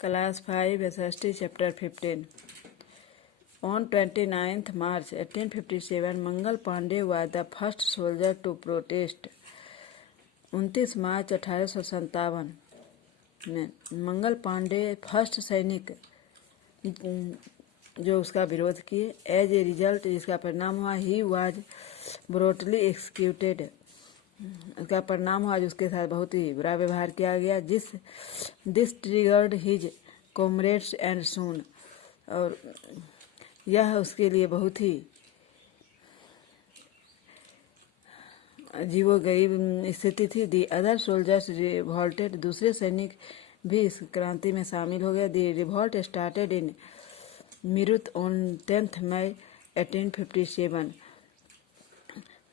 Class 5, SST, Chapter 15. On 29th March 1857, Mangal Pandey was the first soldier to protest. 29 मार्च 1857 में Mangal Pandey first सैनिक जो उसका विरोध किए. एज ए रिजल्ट, जिसका परिणाम हुआ, ही वाज ब्रूटली एक्सिक्यूटेड. उसका परिणाम हुआ, उसके साथ बहुत ही बुरा व्यवहार किया गया. This triggered his comrades and soon, और यह उसके लिए बहुत ही जीवो गरीब स्थिति थी. दी अदर सोल्जर्स रिवॉल्टेड, दूसरे सैनिक भी इस क्रांति में शामिल हो गए. The revolt started in Meerut on 10 मई 1857.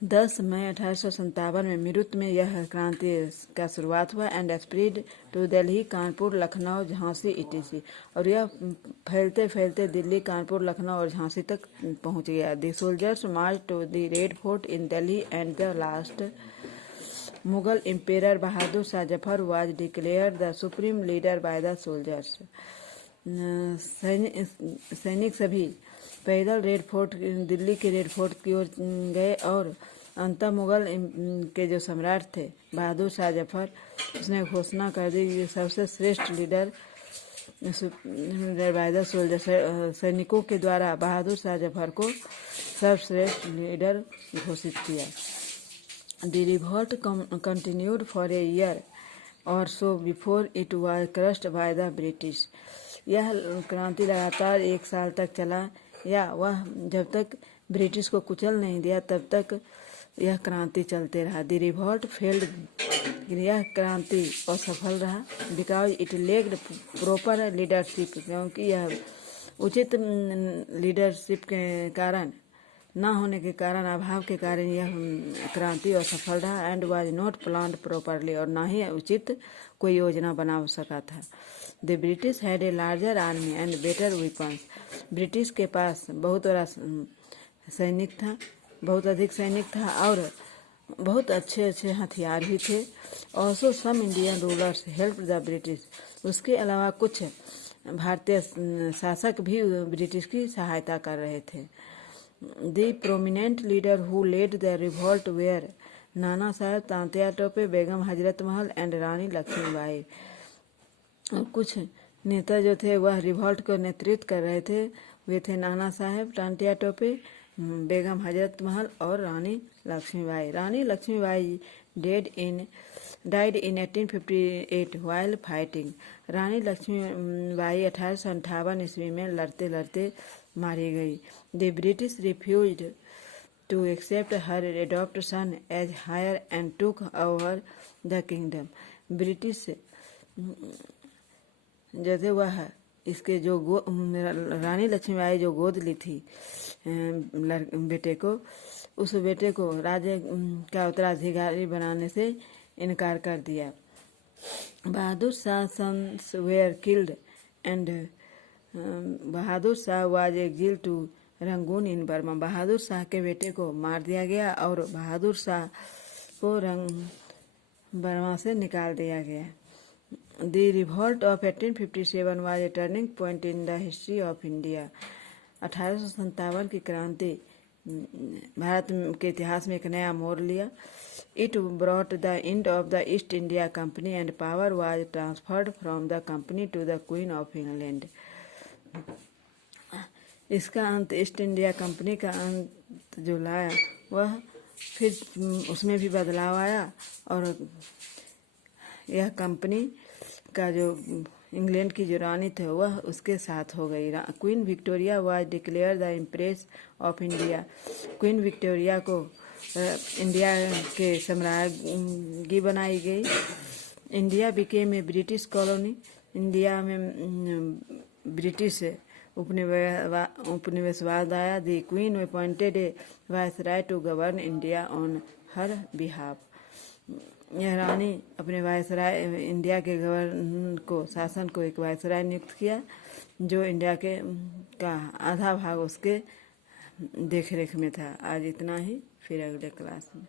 10 मई 1857 में मीरत में यह क्रांति का शुरुआत हुआ. And spread to Delhi, Kanpur, Lucknow, Jhansi etc. और यह फैलते फैलते दिल्ली, कानपुर, लखनऊ और झांसी तक पहुंच गया. The soldiers March two the red fort in Delhi and the last Mughal ampere Bahadur Shah Zafar was declared the supreme leader by the soldiers. सैनिक सभी पैदल रेड फोर्ट, दिल्ली के रेड फोर्ट की ओर गए, और अंतः मुगल के जो सम्राट थे बहादुर शाह जफर, उसने घोषणा कर दी कि सबसे श्रेष्ठ लीडर बाय द सोल्जर, सैनिकों के द्वारा बहादुर शाह जफर को सर्वश्रेष्ठ लीडर घोषित किया. The revolt continued for a year और so before it was crushed by the British. यह क्रांति लगातार 1 साल तक चला, या वह जब तक ब्रिटिश को कुचल नहीं दिया तब तक यह क्रांति चलते रहा. द रिवॉल्ट फेल्ड, यह क्रांति असफल रहा. बिकॉज इट लेक्ड प्रॉपर लीडरशिप, क्योंकि यह उचित लीडरशिप के कारण, ना होने के कारण, अभाव के कारण यह क्रांति असफल रहा. And was not planned properly, और ना ही उचित कोई योजना बना सका था. The British had a larger army and better weapons. British के पास बहुत बड़ा सैनिक था, बहुत अधिक सैनिक था, और बहुत अच्छे अच्छे हथियार भी थे. Also some Indian rulers help the British. उसके अलावा कुछ भारतीय शासक भी ब्रिटिश की सहायता कर रहे थे. The prominent leader who led the revolt were Nana Sahib, Tantya Tope, Begum Hazrat Mahal and रानी लक्ष्मीबाई. कुछ नेता जो थे वह रिवॉल्ट को नेतृत्व कर रहे थे, वे थे नाना साहब, तांत्या टोपे, बेगम हजरत महल और Rani Lakshmibai. Rani Lakshmibai died in 1858 while fighting. Rani Lakshmibai 1858 ईस्वी में लड़ते लड़ते मारी गई. The British refused to accept her adopt son as heir and took over the kingdom. British जो थे वह इसके जो रानी लक्ष्मीबाई जो गोद ली थी बेटे को, उस बेटे को राज्य का उत्तराधिकारी बनाने से इनकार कर दिया. Bahadur Shah sons were killed and Bahadur Shah was exiled to Rangoon in Burma. Bahadur Shah के बेटे को मार दिया गया और बहादुर शाह को बर्मा से निकाल दिया गया. The revolt of 1857 was a turning point in the history of India. 1857 की क्रांति भारत के इतिहास में एक नया मोड़ लिया. It brought the end of the East India Company and power was transferred from the company to the Queen of England. इसका अंत, ईस्ट इंडिया कंपनी का अंत जो लाया, वह फिर उसमें भी बदलाव आया, और यह कंपनी का जो इंग्लैंड की जो रानी थे वह उसके साथ हो गई. Queen Victoria was declare the empress of India. Queen Victoria को इंडिया के सम्राज्ञी बनाई गई. India became a British colony. India में ब्रिटिश उपनिवेशवाद आया. The queen appointed a viceroy to govern India on her behalf. यह रानी अपने वायसराय, इंडिया के गवर्नर को, शासन को एक वायसराय नियुक्त किया, जो इंडिया के का आधा भाग उसके देखरेख में था. आज इतना ही, फिर अगले क्लास में.